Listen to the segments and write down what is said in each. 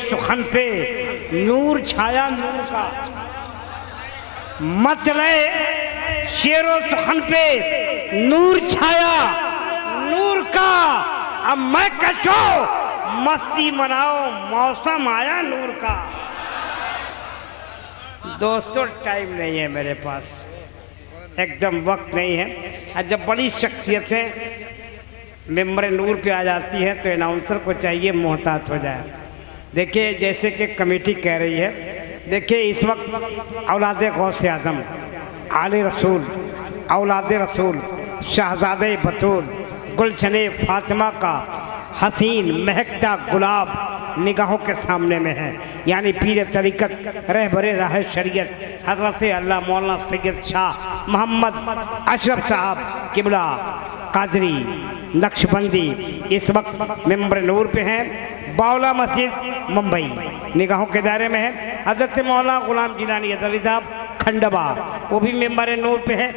सुखन पे नूर छाया नूर का, मत रहे शेरो सुखन पे नूर छाया नूर का। अब मैं कशो मस्ती मनाओ मौसम आया नूर का। दोस्तों टाइम नहीं है मेरे पास, एकदम वक्त नहीं है। और जब बड़ी शख्सियतें मेंबर नूर पे आ जाती हैं तो अनाउंसर को चाहिए मोहतात हो जाए। देखिए जैसे कि कमेटी कह रही है, देखिए इस वक्त औलाद गौस आज़म आले रसूल, औलाद रसूल, शहजादे बतूल, गुलशने फातिमा का हसीन महकता गुलाब निगाहों के सामने में है। यानी पीर तरीक़त रहबरे राह शरीयत हज़रत अल्लाह मौलाना सैयद शाह मोहम्मद अशरफ साहब किबला कादरी नक्शबंदी इस वक्त मेंबर नूर पे हैं। बावला मस्जिद मुंबई निगाहों के दायरे में है। हज़रत मौलाना गुलाम जिलानी अज़हरी साहब खंडवा वो भी मेंबर नूर पे है।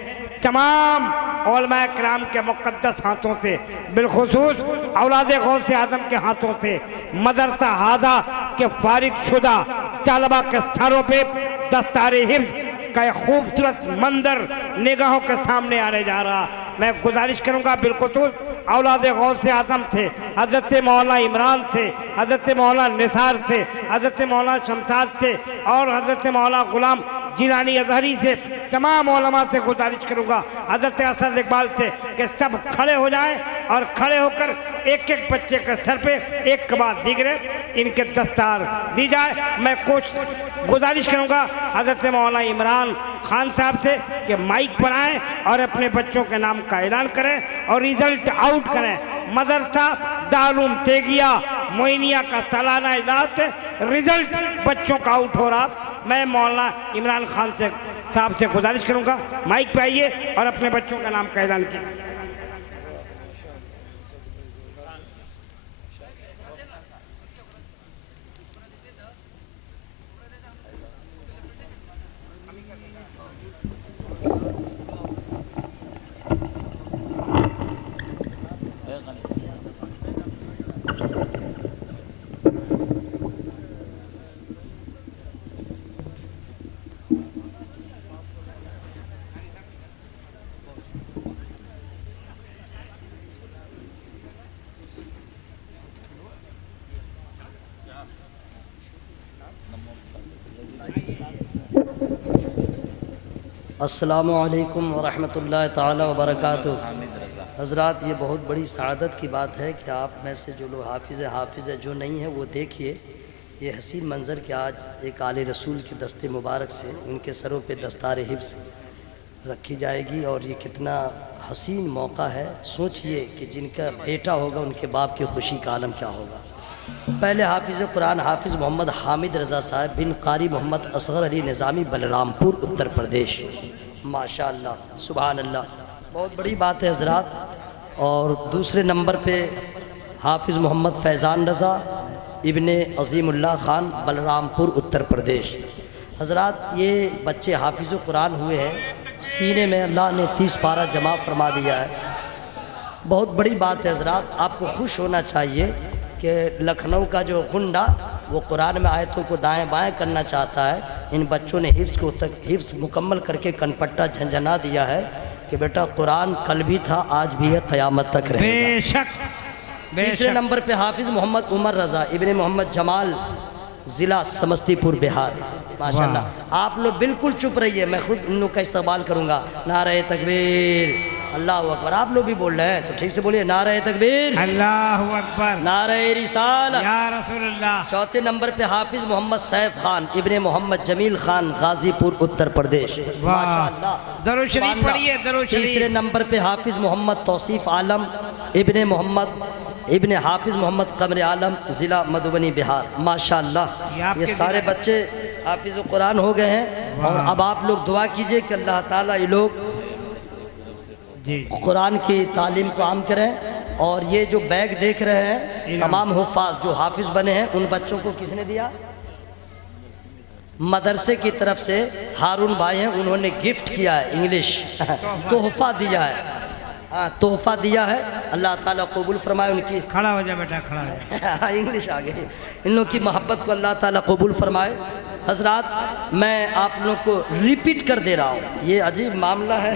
तमाम उलमाए किराम के मुक़द्दस हाथों से, बिलखुसूस औलाद गौस आज़म के हाथों से मदरसा हादा के फारिग शुदा तलबा के सरों पे दस्तारे हिफ्ज़ का एक खूबसूरत मंजर निगाहों के सामने आने जा रहा। मैं गुजारिश करूंगा बिलखुसूस औलाद गौस आज़म थे, हज़रत मौलाना इमरान थे, हज़रत मौलाना निसार थे, हज़रत मौलाना शमशाद थे और हज़रत मौलाना गुलाम जिलानी अज़हरी से, तमाम उलमा से गुजारिश करूंगा हज़रत असद इकबाल से कि सब खड़े हो जाएं और खड़े होकर एक एक बच्चे के सर पे एक के बाद दीगरे इनके दस्तार दी जाए। मैं कुछ गुजारिश करूंगा हज़रत मौलाना इमरान खान साहब से कि माइक पर आएँ और अपने बच्चों के नाम का ऐलान करें और रिजल्ट आउट करें। मदरसा दारुल तेगिया मोइनिया का सालाना इजलास रिजल्ट बच्चों का आउट हो रहा। मैं मौलाना इमरान खान से साहब से गुजारिश करूंगा माइक पे आइए और अपने बच्चों का नाम का ऐलान कीजिए। अस्सलामु अलैकुम वरहमतुल्लाहि ताला वबरकातुहू। हज़रात ये बहुत बड़ी सआदत की बात है कि आप में से जो लोग हाफिज़ है जो नहीं है वो देखिए ये हसीन मंज़र कि आज एक आले रसूल की दस्ते मुबारक से उनके सरों पे दस्तार हिफ्ज़ रखी जाएगी और ये कितना हसीन मौका है। सोचिए कि जिनका बेटा होगा उनके बाप की खुशी का आलम क्या होगा। पहले हाफिज़ कुरान हाफिज़ मोहम्मद हामिद रज़ा साहब बिन कारी मोहम्मद असगर अली निज़ामी बलरामपुर उत्तर प्रदेश। माशाअल्लाह सुभान अल्लाह, बहुत बड़ी बात है हज़रात। और दूसरे नंबर पे हाफिज़ मोहम्मद फैज़ान रज़ा इब्ने अज़ीमुल्लाह ख़ान बलरामपुर उत्तर प्रदेश। हज़रात ये बच्चे हाफिज़ कुरान हुए हैं, सीने में अल्लाह ने 30 पारा जमा फरमा दिया है। बहुत बड़ी बात है हज़रात। आपको खुश होना चाहिए कि लखनऊ का जो गुंडा वो कुरान में आयतों को दाएं बाएं करना चाहता है, इन बच्चों ने हिफ्ज़ मुकम्मल करके कनपट्टा झंझना दिया है कि बेटा कुरान कल भी था आज भी है क़यामत तक रहेगा। बेशक। तीसरे नंबर पे हाफिज़ मोहम्मद उमर रज़ा इब्ने मोहम्मद जमाल ज़िला समस्तीपुर बिहार। माशाअल्लाह आप लोग बिल्कुल चुप रहिए, मैं खुद इन लोग का इस्तेमाल करूँगा। नारे तकबीर अल्लाह अकबर। आप लोग भी बोल रहे हैं तो ठीक से बोलिए नारे तकबीर अल्लाहु अकबर नारे रिसालत या रसूलुल्लाह। चौथे नंबर पे हाफिज़ मोहम्मद सैफ खान इब्ने मोहम्मद जमील खान गाजीपुर उत्तर प्रदेश। माशाअल्लाह दरूद शरीफ पढ़िए दरूद शरीफ। तीसरे नंबर पे हाफिज़ मोहम्मद तौसीफ़ आलम इब्ने हाफिज़ मोहम्मद कमर आलम ज़िला मधुबनी बिहार। माशाअल्लाह ये सारे बच्चे हाफिज़ कुरान हो गए हैं। और अब आप लोग दुआ कीजिए कि अल्लाह ताला ये लोग कुरान की तालीम को आम करें। और ये जो बैग देख रहे हैं तमाम हुफ़ाज़ जो हाफिज़ बने हैं उन बच्चों को किसने दिया? मदरसे की तरफ से हारून भाई हैं, उन्होंने गिफ्ट किया है इंग्लिश तोहफ़ा दिया है। तोहफा दिया है, अल्लाह ताला कबूल फरमाए उनकी। खड़ा हो जा बेटा, खड़ा हो जा। इंग्लिश आ गई। इन लोगों की मोहब्बत को अल्लाह ताला कबूल फरमाए। हजरात, मैं आप लोग को रिपीट कर दे रहा हूँ, ये अजीब मामला है।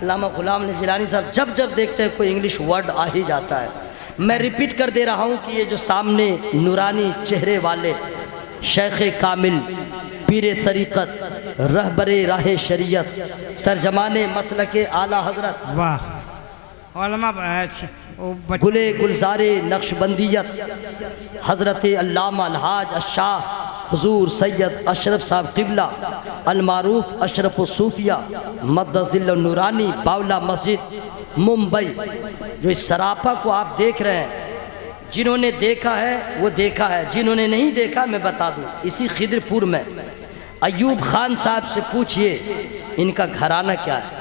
अल्लामा गुलाम अली जिलानी साहब जब जब देखते हैं कोई इंग्लिश वर्ड आ ही जाता है। मैं रिपीट कर दे रहा हूँ कि ये जो सामने नूरानी चेहरे वाले शेख कामिल, पीर तरीक़त, रहबरे राह शरीयत, तर्जमाने मसलके आला हजरत, वाह, उलमा गुले गुलजारे नक्शबंदियत, हजरत अल्लामा अलहाज अशाह हुजूर सैयद अशरफ साहब क़िबला अलमारूफ अशरफ सूफिया मद्दज़िल नूरानी बावला मस्जिद मुंबई। जो इस सरापा को आप देख रहे हैं, जिन्होंने देखा है वो देखा है, जिन्होंने नहीं देखा मैं बता दूं, इसी खिदरपुर में अयूब खान साहब से पूछिए इनका घराना क्या है।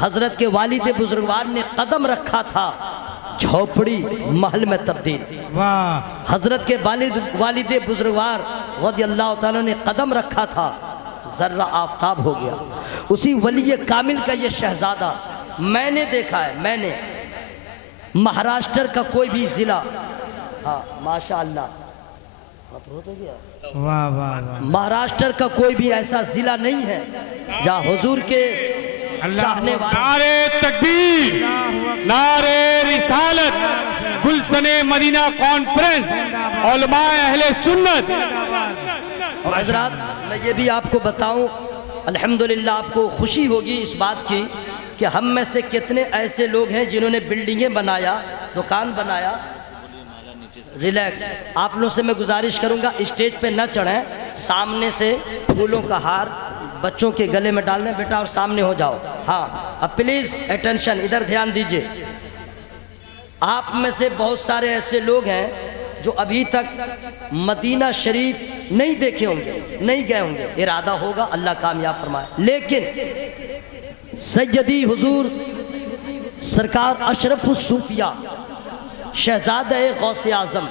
हजरत के वालिद बुजुर्गवार ने कदम रखा था, झोपड़ी महल में तब्दील। वाह, हजरत के वालिद बुजुर्गवार रज़ियल्लाहु ताला ने कदम रखा था, जर्रा आफताब हो गया। उसी वली कामिल का ये शहजादा मैंने देखा है। मैंने महाराष्ट्र का कोई भी जिला, हाँ माशाअल्लाह, हो तो गया, वाह वाह वाह, महाराष्ट्र का कोई भी ऐसा जिला नहीं है जहाँ हुजूर के चाहने वाले। नारे तकबीर, नारे रिसालत, गुलशने मदीना कॉन्फ्रेंस, उलमाए अहले सुन्नत। और हजरात, मैं ये भी आपको बताऊं, अल्हम्दुलिल्लाह आपको खुशी होगी इस बात की कि हम में से कितने ऐसे लोग हैं जिन्होंने बिल्डिंगें बनाया, दुकान बनाया। रिलैक्स, आप लोगों से मैं गुजारिश करूंगा स्टेज पे न चढ़ें, सामने से फूलों का हार बच्चों के गले में डाल दें बेटा और सामने हो जाओ। हाँ, अब प्लीज अटेंशन, इधर ध्यान दीजिए। आप में से बहुत सारे ऐसे लोग हैं जो अभी तक मदीना शरीफ नहीं देखे होंगे, नहीं गए होंगे, इरादा होगा, अल्लाह कामयाब फरमाए। लेकिन सैयदी हुजूर सरकार अशरफ सूफिया शहजादा गौसे आजम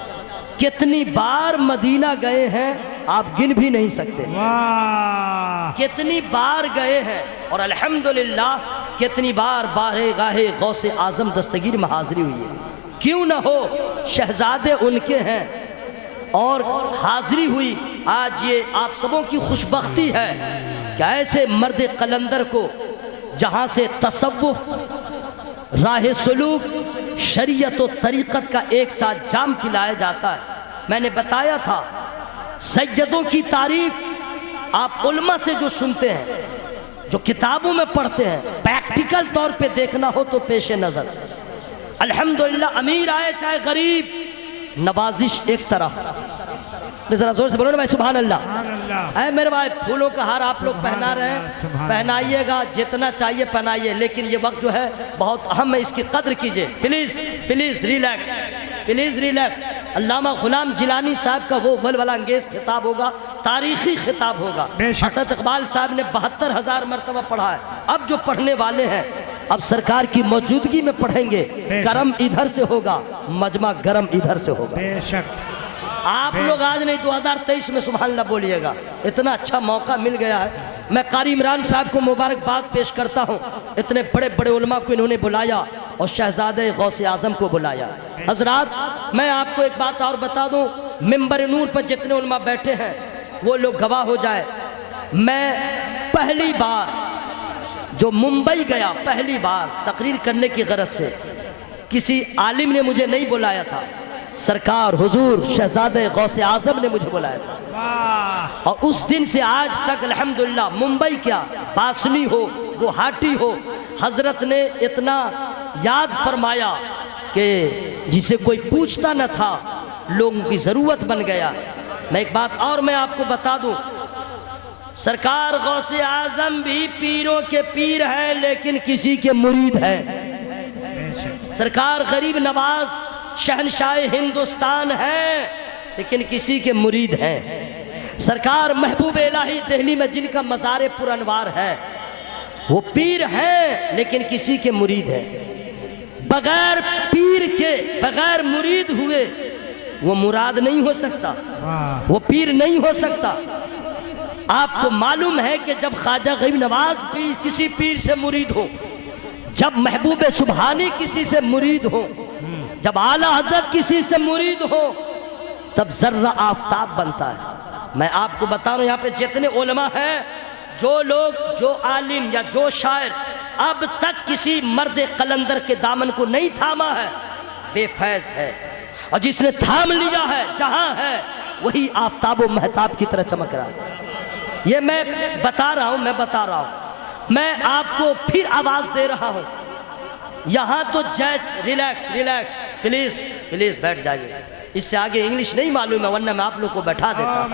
कितनी बार मदीना गए हैं आप गिन भी नहीं सकते। वाह, कितनी बार गए हैं और अल्हम्दुलिल्लाह कितनी बार बारगाहे गौसे आजम दस्तगीर में हाजिरी हुई है। क्यों न हो, शहजादे उनके हैं और हाजिरी हुई। आज ये आप सबों की खुशबख्ती है कि ऐसे मर्द कलंदर को जहां से तसव्वुफ, राह सलूक, शरीयत और तरीक़त का एक साथ जाम पिलाया जाता है। मैंने बताया था सज्जदों की तारीफ आप उल्मा से जो सुनते हैं, जो किताबों में पढ़ते हैं, प्रैक्टिकल तौर पे देखना हो तो पेश नज़र। अल्हम्दुलिल्लाह, अमीर आए चाहे गरीब, नवाजिश एक तरफ। जरा जोर से बोलो ना भाई, सुभान अल्लाह। ऐ मेरे भाई, फूलों का हार आप लोग पहना रहे हैं, पहनाइएगा, जितना चाहिए पहनाइए, लेकिन ये वक्त जो है बहुत अहम है, इसकी कद्र कीजिए। Please please relax, please relax. Allama Ghulam Jilani Sahab का वो वलवला अंगेज खिताब होगा, तारीखी खिताब होगा। हसरत इकबाल साहब ने 72,000 मरतबा पढ़ा है। अब जो पढ़ने वाले हैं अब सरकार की मौजूदगी में पढ़ेंगे। गरम इधर से होगा, मजमा गरम इधर से होगा। बेशक आप लोग आज नहीं 2023 में सुभान अल्लाह बोलिएगा। इतना अच्छा मौका मिल गया है। मैं कारी इमरान साहब को मुबारकबाद पेश करता हूँ, इतने बड़े बड़े उलमा को इन्होंने बुलाया और शहजादे गौसे आजम को बुलाया। हजरात, मैं आपको एक बात और बता दूं, मिंबर नूर पर जितने उलमा बैठे हैं वो लोग गवाह हो जाए। मैं पहली बार जो मुंबई गया, पहली बार तकरीर करने की गरज से, किसी आलिम ने मुझे नहीं बुलाया था, सरकार हुजूर शहजादे गौसे आजम ने मुझे बुलाया था। और उस दिन से आज तक अल्हम्दुलिल्लाह, मुंबई क्या, बासनी हो, गुवाहाटी हो, हजरत ने इतना याद फरमाया कि जिसे कोई पूछता न था, लोगों की ज़रूरत बन गया। मैं एक बात और मैं आपको बता दूं, सरकार गौसे आजम भी पीरों के पीर है लेकिन किसी के मुरीद है। सरकार गरीब नवाज शहनशाह हिंदुस्तान है लेकिन किसी के मुरीद हैं। सरकार महबूब इलाही दिल्ली में जिनका मज़ार पुरअनवार है वो पीर है लेकिन किसी के मुरीद है। बगैर पीर के, बगैर मुरीद हुए वो मुराद नहीं हो सकता, वो पीर नहीं हो सकता। आपको मालूम है कि जब ख्वाजा गरीब नवाज किसी पीर से मुरीद हो, جب محبوب سبحانی کسی سے مرید ہو، جب اعلیٰ حضرت کسی سے مرید ہو، تب ذرہ آفتاب بنتا ہے۔ میں آپ کو بتا رہا ہوں، یہاں پہ جتنے علماء ہیں، جو لوگ، جو عالم یا جو شاعر اب تک کسی مرد قلندر کے دامن کو نہیں تھاما ہے، بے فیض ہے، اور جس نے تھام لیا ہے، جہاں ہے وہی آفتاب و مہتاب کی طرح چمک رہا ہے۔ یہ میں بتا رہا ہوں، میں آپ کو پھر آواز دے رہا ہوں، یہاں تو ریلیکس، پلیز بیٹھ جائیے، اس سے آگے انگلش نہیں معلوم ہے، ورنہ میں آپ لوگ کو بیٹھا دیتا ہوں۔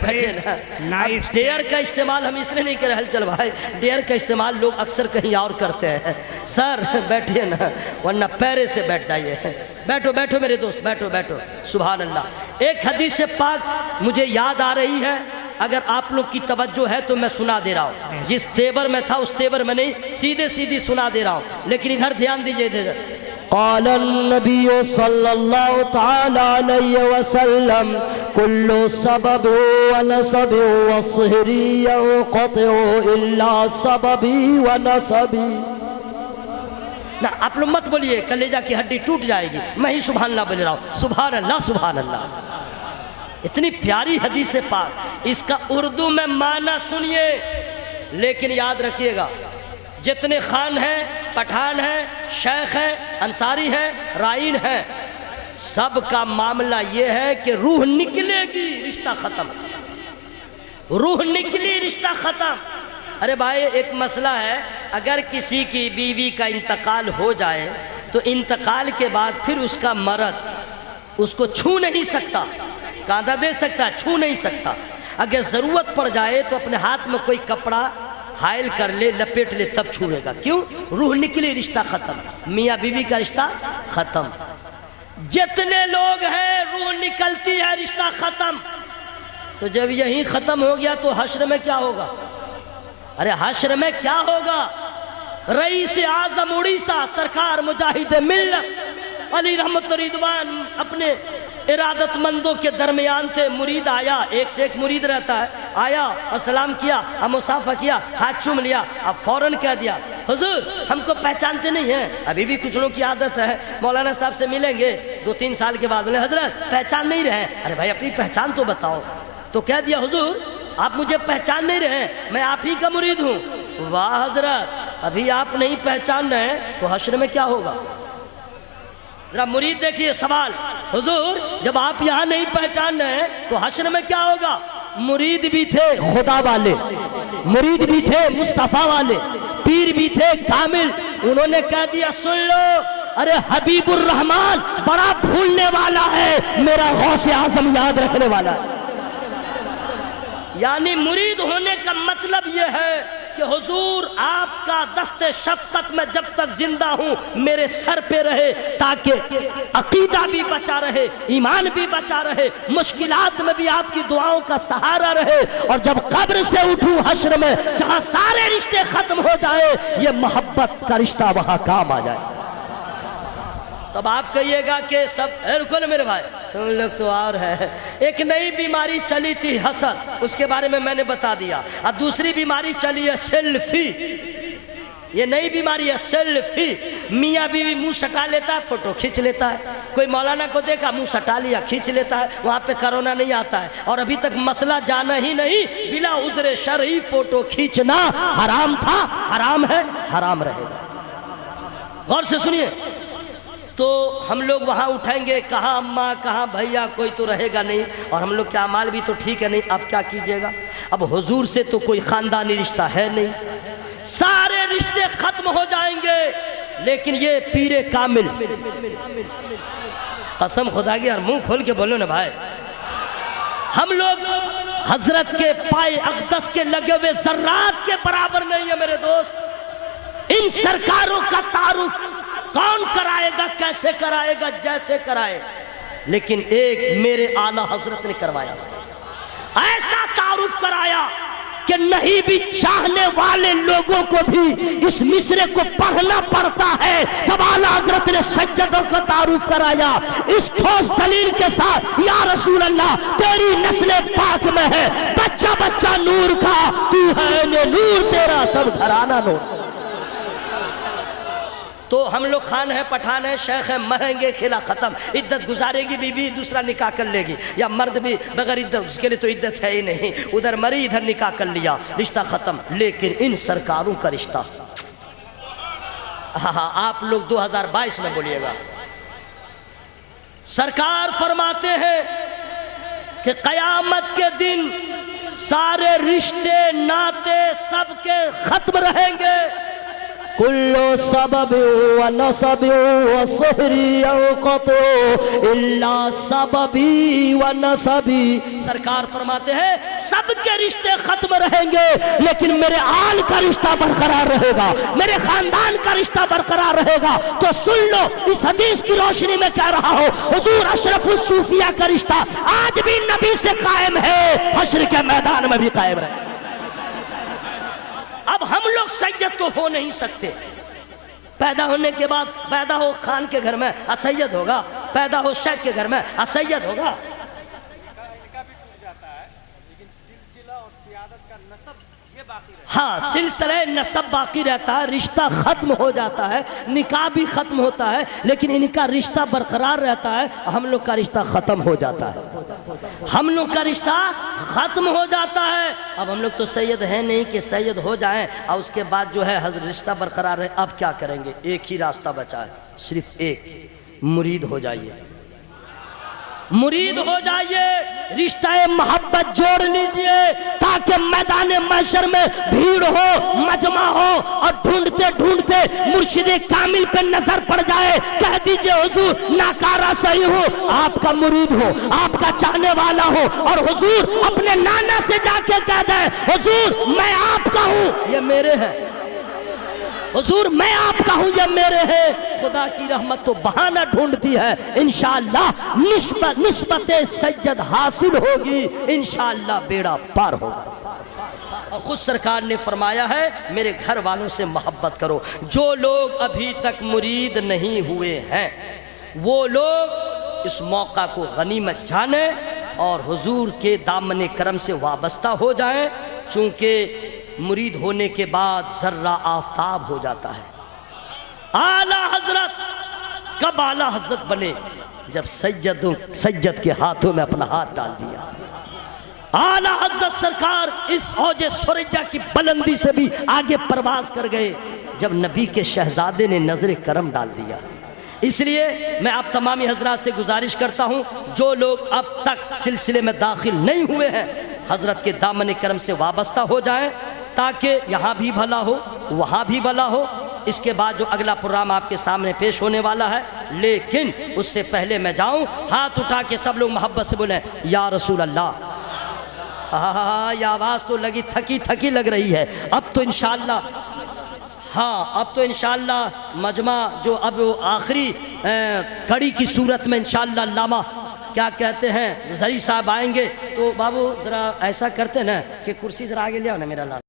بیٹھے نا۔ ڈیئر کا استعمال ہم اس لیے نہیں کر رہے، چل بھائی، ڈیئر کا استعمال لوگ اکثر کہیں اور کرتے ہیں۔ سر بیٹھیے نا، ورنہ پیرے سے بیٹھ جائیے۔ بیٹھو میرے دوست، بیٹھو۔ سبحان اللہ۔ ایک حدیث پاک مجھے یاد آ رہی ہے، اگر آپ لوگ کی توجہ ہے تو میں سنا دے رہا ہوں، جس تیور میں تھا اس تیور میں نہیں، سیدھی سنا دے رہا ہوں، لیکن ادھر دھیان دیجئے ادھر۔ قال النبی صلی اللہ تعالی علیہ وسلم کل سبب ونسب وصہر ينقطع الا سببی ونسبی۔ نا آپ لوگ مت بولیے کلیجہ کی ہڈی ٹوٹ جائے گی، میں ہی سبحان اللہ بول رہا ہوں، سبحان اللہ۔ اتنی پیاری حدیث پاک، اس کا اردو میں معنی سنیے، لیکن یاد رکھیے گا، جتنے خان ہیں، پٹھان ہیں، شیخ ہیں، انصاری ہیں، رائن ہیں، سب کا معاملہ یہ ہے کہ روح نکلے گی، رشتہ ختم، روح نکلی رشتہ ختم۔ ارے بھائی ایک مسئلہ ہے، اگر کسی کی بیوی کا انتقال ہو جائے تو انتقال کے بعد پھر اس کا مرد اس کو چھو نہیں سکتا، کاندھا دے سکتا ہے، چھو نہیں سکتا۔ اگر ضرورت پڑ جائے تو اپنے ہاتھ میں کوئی کپڑا حائل کر لے، لپیٹ لے، تب چھوئے گا۔ کیوں؟ روح نکلی، رشتہ ختم، میاں بیوی کا رشتہ ختم۔ جتنے لوگ ہیں روح نکلتی ہے، رشتہ ختم۔ تو جب یہی ختم ہو گیا تو حشر میں کیا ہوگا؟ ارے حشر میں کیا ہوگا؟ رئیس اعظم اڑیسہ سرکار مجاہد ملت علی رحمت رضوان اپنے ارادت مندوں کے درمیان تھے، مرید آیا، ایک سے ایک مرید رہتا ہے، آیا اور سلام کیا، مصافحہ کیا، ہاتھ چوم لیا، اب فوراً کہہ دیا حضور ہم کو پہچانتے نہیں ہیں۔ ابھی بھی کچھ لوگوں کی عادت ہے، مولانا صاحب سے ملیں گے 2-3 سال کے بعد، حضرت پہچان نہیں رہے۔ ارے بھائی اپنی پہچان تو بتاؤ۔ تو کہہ دیا حضور آپ مجھے پہچان نہیں رہے، میں آپ ہی کا مرید ہوں۔ واہ حضرت، ابھی آپ نہیں پہچان رہے تو حشر میں کیا ہوگا؟ ذرا مرید دیکھیے سوال، حضور جب آپ یہاں نہیں پہچان رہے ہیں تو حشر میں کیا ہوگا؟ مرید بھی تھے خدا والے، مرید بھی تھے مصطفیٰ والے، پیر بھی تھے کامل، انہوں نے کہہ دیا سن لو، ارے حبیب الرحمن بڑا بھولنے والا ہے، میرا غوث اعظم یاد رکھنے والا ہے۔ یعنی مرید ہونے کا مطلب یہ ہے کہ حضور آپ کا دست شفقت میں جب تک زندہ ہوں میرے سر پہ رہے، تاکہ عقیدہ بھی بچا رہے، ایمان بھی بچا رہے، مشکلات میں بھی آپ کی دعاؤں کا سہارا رہے، اور جب قبر سے اٹھوں حشر میں جہاں سارے رشتے ختم ہو جائے، یہ محبت کا رشتہ وہاں کام آ جائے۔ تب آپ کہیے گا کہ سب رکو نا میرے بھائی، تم لوگ تو اور ہے۔ ایک نئی بیماری چلی تھی حسد، اس کے بارے میں نے بتا دیا۔ اب دوسری بیماری چلی ہے سیلفی، یہ نئی بیماری ہے سیلفی۔ میاں بیوی منہ سٹا لیتا ہے، فوٹو کھینچ لیتا ہے۔ کوئی مولانا کو دیکھا منہ سٹا لیا، کھینچ لیتا ہے، وہاں پہ کرونا نہیں آتا ہے، اور ابھی تک مسئلہ جانا ہی نہیں، بلا عذر شرعی فوٹو کھینچنا حرام تھا، حرام ہے، حرام رہے گا۔ غور سے سنیے، تو ہم لوگ وہاں اٹھیں گے، کہاں اماں کہاں بھیا، کوئی تو رہے گا نہیں، اور ہم لوگ کے اعمال بھی تو ٹھیک ہے نہیں۔ اب کیا کیجئے گا؟ اب حضور سے تو کوئی خاندانی رشتہ ہے نہیں، سارے رشتے ختم ہو جائیں گے، لیکن یہ پیر کامل، قسم خدا کی، اور منہ کھول کے بولو نا بھائی، ہم لوگ حضرت کے پائے اقدس کے لگے ہوئے ذرات کے برابر نہیں ہے میرے دوست۔ ان سرکاروں کا تعارف کون کرائے گا، کیسے کرائے گا، جیسے کرائے، لیکن ایک میرے اعلیٰ حضرت نے کروایا، ایسا تعارف کرایا کہ نہیں بھی چاہنے والے لوگوں کو بھی اس مصرے کو پڑھنا پڑتا ہے۔ جب اعلیٰ حضرت نے سجدوں کا تعارف کرایا اس ٹھوس دلیل کے ساتھ، یا رسول اللہ تیری نسل پاک میں ہے بچہ بچہ نور کا، تو ہے نور، تیرا سب گھرانہ نور۔ تو ہم لوگ خان ہے پٹھان ہے شیخ ہے مریں گے کھیلا ختم عدت گزارے گی بیوی دوسرا نکاح کر لے گی یا مرد بھی بغیر عدت اس کے لیے تو عدت ہے ہی نہیں ادھر مری ادھر نکاح کر لیا رشتہ ختم لیکن ان سرکاروں کا رشتہ ہاں آپ لوگ 2022 میں بولیے گا سرکار فرماتے ہیں کہ قیامت کے دن سارے رشتے ناتے سب کے ختم رہیں گے کلو سبب و نصب و سحری اوقت الا سببی و نصبی سرکار فرماتے ہیں سب کے رشتے ختم رہیں گے لیکن میرے آل کا رشتہ برقرار رہے گا میرے خاندان کا رشتہ برقرار رہے گا تو سن لو اس حدیث کی روشنی میں کہہ رہا ہوں حضور اشرف الصوفیہ کا رشتہ آج بھی نبی سے قائم ہے حشر کے میدان میں بھی قائم رہے اب ہم لوگ سید تو ہو نہیں سکتے پیدا ہونے کے بعد پیدا ہو خان کے گھر میں اسید ہوگا پیدا ہو شیخ کے گھر میں اسید ہوگا ہاں سلسلہ نسب باقی رہتا ہے رشتہ ختم ہو جاتا ہے نکاح بھی ختم ہوتا ہے لیکن ان کا رشتہ برقرار رہتا ہے ہم لوگ کا رشتہ ختم ہو جاتا ہے ہم لوگ کا رشتہ ختم ہو جاتا ہے اب ہم لوگ تو سید ہیں نہیں کہ سید ہو جائیں اور اس کے بعد جو ہے رشتہ برقرار رہے اب کیا کریں گے ایک ہی راستہ بچا ہے صرف ایک مرید ہو جائیے مرید ہو جائیے رشتہ محبت جوڑ لیجئے تاکہ میدان محشر میں بھیڑ ہو مجمع ہو اور ڈھونڈتے ڈھونڈتے مرشد کامل پہ نظر پڑ جائے کہہ دیجئے حضور ناکارہ صحیح ہو آپ کا مرید ہو آپ کا چاہنے والا ہو اور حضور اپنے نانا سے جا کے کہہ دے حضور میں آپ کا ہوں یہ میرے ہیں حضور میں آپ کا ہوں یہ میرے ہیں خدا کی رحمت تو بہانہ ڈھونڈتی ہے انشاءاللہ نسبت سید حاصل ہوگی انشاءاللہ بیڑا پار ہوگا اور خود سرکار نے فرمایا ہے میرے گھر والوں سے محبت کرو جو لوگ ابھی تک مرید نہیں ہوئے ہیں وہ لوگ اس موقع کو غنیمت جانیں اور حضور کے دامن کرم سے وابستہ ہو جائیں چونکہ مرید ہونے کے بعد ذرہ آفتاب ہو جاتا ہے اعلیٰ حضرت کب اعلیٰ حضرت بنے جب سید کے ہاتھوں میں اپنا ہاتھ ڈال دیا اعلیٰ حضرت سرکار اس اوج سریا کی بلندی سے بھی آگے پرواز کر گئے جب نبی کے شہزادے نے نظر کرم ڈال دیا اس لیے میں آپ تمامی حضرات سے گزارش کرتا ہوں جو لوگ اب تک سلسلے میں داخل نہیں ہوئے ہیں حضرت کے دامن کرم سے وابستہ ہو جائیں تاکہ یہاں بھی بھلا ہو وہاں بھی بھلا ہو اس کے بعد جو اگلا پروگرام آپ کے سامنے پیش ہونے والا ہے لیکن اس سے پہلے میں جاؤں ہاتھ اٹھا کے سب لوگ محبت سے بولیں یا رسول اللہ یہ آواز تو لگی تھکی لگ رہی ہے اب تو انشاءاللہ ہاں اب تو انشاءاللہ مجمع جو اب آخری کڑی کی صورت میں انشاءاللہ علامہ کیا کہتے ہیں زری صاحب آئیں گے تو بابو ذرا ایسا کرتے نا کہ کرسی ذرا آگے لے آؤ نا میرا لال